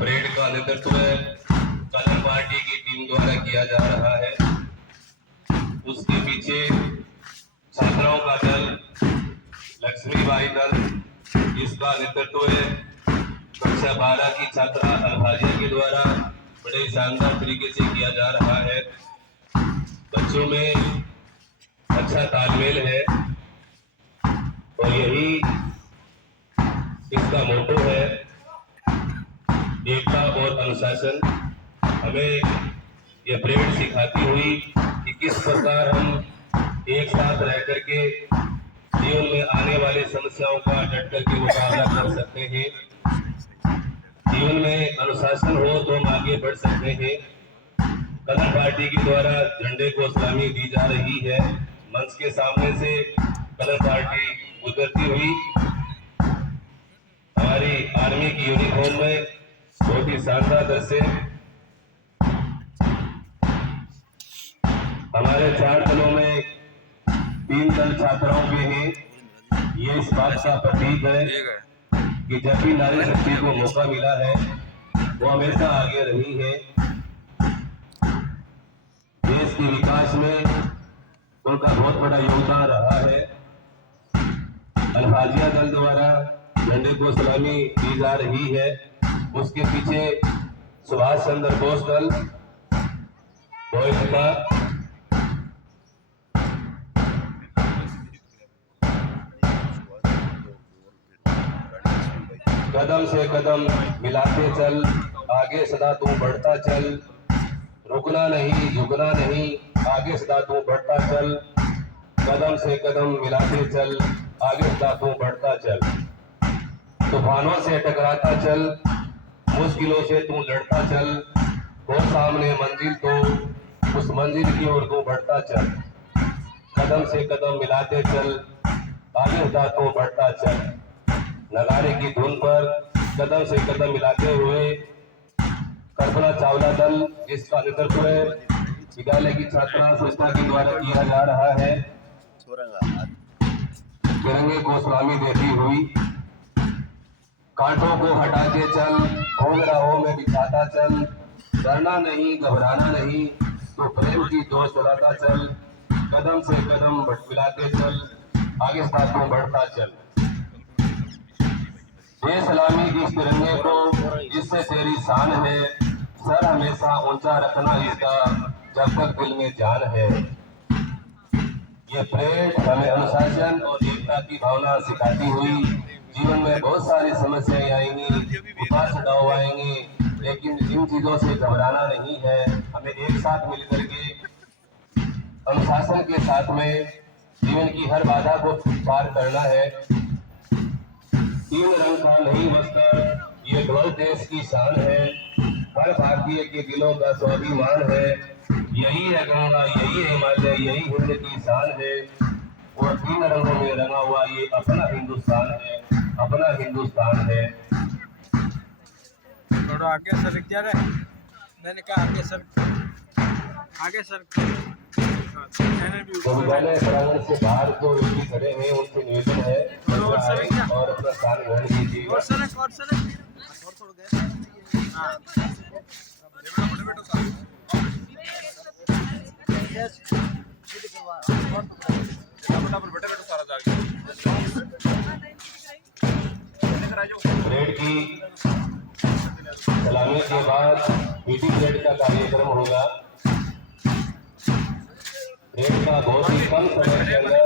Parade का नेतृत्व कदम party की टीम द्वारा किया जा रहा है। उसके पीछे छात्राओं का दल लक्ष्मीबाई दल, इसका नेतृत्व कक्षा 12 की छात्रा अलहाजिया के द्वारा बड़े शानदार तरीके से किया जा रहा है। बच्चों में अच्छा तालमेल है और यही इसका मोटो है, एकता और अनुशासन। हमें ये परेड सिखाती हुई कि किस प्रकार हम एक साथ रह करके जीवन में आने वाली समस्याओं का डट करके मुकाबला कर सकते हैं। जीवन में अनुशासन हो तो हम आगे बढ़ सकते हैं। कदम पार्टी के द्वारा झंडे को सलामी दी जा रही है। मंच के सामने से कदम पार्टी गुजरती हुई हमारी आर्मी की यूनिफॉर्म में बहुत ही शानदार दृश्य। हमारे 4 दलों में 3 दल छात्राओं के हैं। ये इस बात का प्रतीक है कि जब भी नारी शक्ति को मौका मिला है वो हमेशा आगे रही है। देश के विकास में उनका बहुत बड़ा योगदान रहा है। अलहाजिया दल द्वारा झंडे को सलामी दी जा रही है। उसके पीछे सुभाष चंद्र बोस दल बॉयज का कदम से कदम मिलाते चल, आगे सदा तू बढ़ता चल, रुकना नहीं झुकना नहीं, आगे सदा तू बढ़ता चल, कदम से कदम मिलाते चल, आगे सदा तू बढ़ता चल, तूफानों से टकराता चल, मुश्किलों से तू लड़ता चल, हो सामने मंजिल तो उस मंजिल की ओर तू बढ़ता चल, कदम से कदम मिलाते चल, आगे सदा तू बढ़ता चल। नगाड़े की धुन पर कदम से कदम मिलाते हुए कल्पना चावला दल, जिसका नेतृत्व विद्यालय की छात्रा संस्था के द्वारा किया जा रहा है, तिरंगे को सलामी देती हुई कांटों को हटाते चल, खोल राहों में बिछाता चल, डरना नहीं घबराना नहीं, तो प्रेम की दौड़ चलाता चल, कदम से कदम मिलाते चल, आगे साथ में बढ़ता चल। ये सलामी इस तिरंगे को जिससे तेरी शान है, सर हमेशा ऊंचा रखना इसका जब तक दिल में जान है। ये परेड हमें अनुशासन और एकता की भावना सिखाती हुई जीवन में बहुत सारी समस्याएं आएंगी, उतार चढ़ाव आएंगे, लेकिन इन चीजों से घबराना नहीं है। हमें एक साथ मिलकर के अनुशासन के साथ में जीवन की हर बाधा को पार करना है। 3 रंग का नहीं वस्त्र, ये ध्वज देश की शान है, हर भारतीय के दिलों का स्वाभिमान है। यही है गंगा, यही है हिमालय, यही हिंद की शान है, और 3 रंगों में रंगा हुआ ये अपना हिंदुस्तान है, अपना हिंदुस्तान है। थोड़ा आगे सर जा रहे हैं, मैंने कहा आगे सर, आगे सर। तो विद्यालय प्रांगण से बाहर जो व्यक्ति खड़े हैं उनसे निवेदन है और अपना स्थान ग्रहण कीजिए। परेड की सलामी के बाद पीटी परेड का कार्यक्रम होगा। परेड का बहुत ही कम समय के अंदर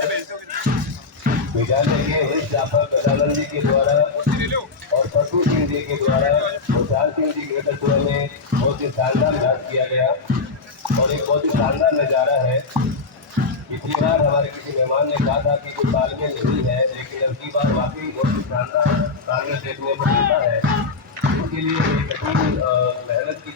विद्यालय के अध्यापक गजानंद जी के द्वारा और सतु सिंह जी के द्वारा और चार सिंह जी के नेतृत्व में बहुत ही शानदार अभ्यास किया गया और एक बहुत ही शानदार नजारा है। पिछली बार हमारे किसी मेहमान ने कहा था कि कोई तालमेल नहीं है, लेकिन अब की बार वाकई बहुत ही शानदार तालमेल देखने को मिलता है। इसके लिए कठिन मेहनत की